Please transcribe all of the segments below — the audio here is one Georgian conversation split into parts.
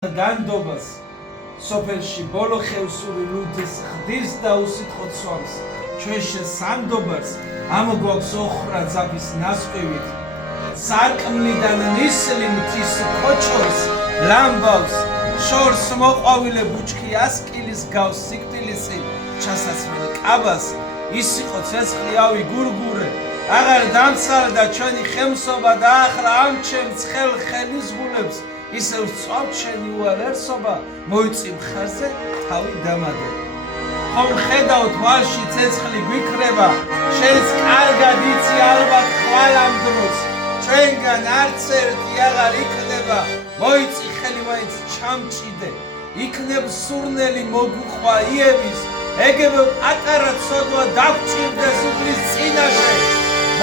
განდობას სოფელში ბოლო ხევსური ლუდის ხდის და უსიტყვოდ სვამს ჩვენ შესანდობას ამოგვაქვს ოხრა ძაფის ნასკვივით სარკმლიდან ნისლი მთის ქოჩორს ლამბავს შორს მოყვავილე ბუჩქი ასკილის გავს სიკვდილისი ჩასაცმელი კაბას ის იყო ცეცხლიავი გურგურე აღარ დამცალდა ჩვენი ხემსობა და ახლა ამ ჩემ ცხელ ხელის გულებს ისევ სწავთ შენი უალერსობა მოიწი მხარზე თავი დამადე ხომ ხედავთ ვალში ცეცხლი გვიქრება შენს კარგად იცი ალბათ ხვალ ამ დროს ჩვენგან არც ერთი აღარ იქნება მოიწი ხელი მაინც ჩამჭიდე იქნებ სურნელი მოგუხვა იევის ეგებ პატარა ცოდვა დაგჭირდეს უფლის წინაშე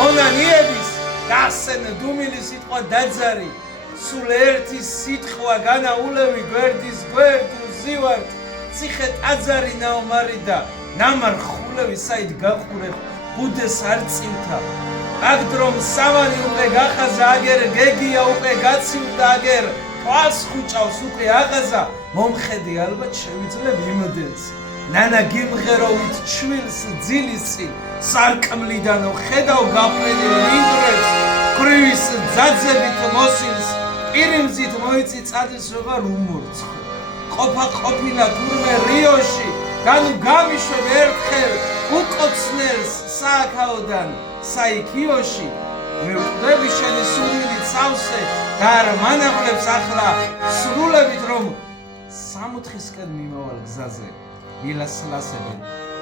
მონანიების გასცენ დუმილი სიტყვა დაძარი სულ ერთი სიტყვა განაულევი გვერდის გვერდ ზივართ ციხე ტაძარი ნაომარი და ნამარ ხულევი საით გაყურებ ბუდეს არ წივთა აგდრომ სამანი უკვე გახაზა აგერ გეგია უკვე გაცივდა აგერ თვალს ხუჭავს უკვე აღაზა მომხედი ალბათ შევიძლებ იმდენს ნანა გიმღეროვით ჩვილს ძილისი სარკმლიდან ხედავ გაფრენილ ინდრებს ქრივის ძაძებით მოსილს პირიმზით მოიცი წადის როგორ უმორცხო ყოფა ყოფილა თურმე რიოში განუ გამიშვებ ერთხელ უკოცნერს სააქაოდან საიქიოში მივხვდები შენი სურვილი ცავსე და არ მანაყლებს ახლა სრულებით რომ სამოთხისკენ მიმავალ გზაზე მილასლასებენ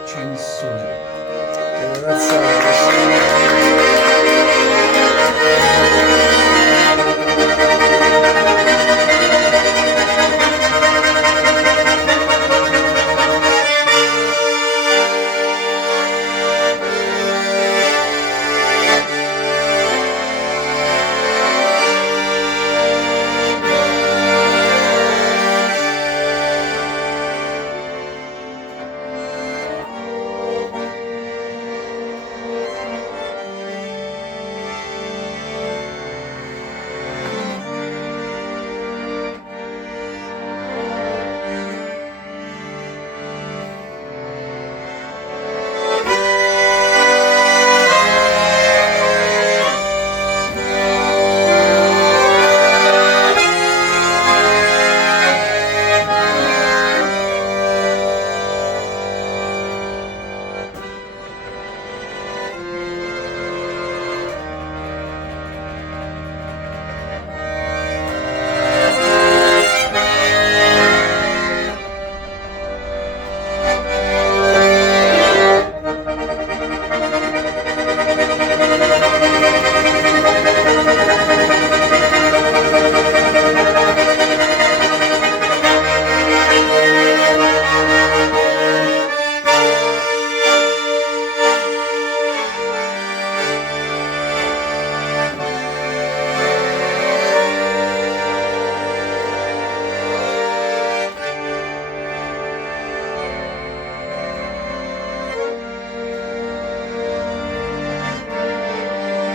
ჩვენი სულები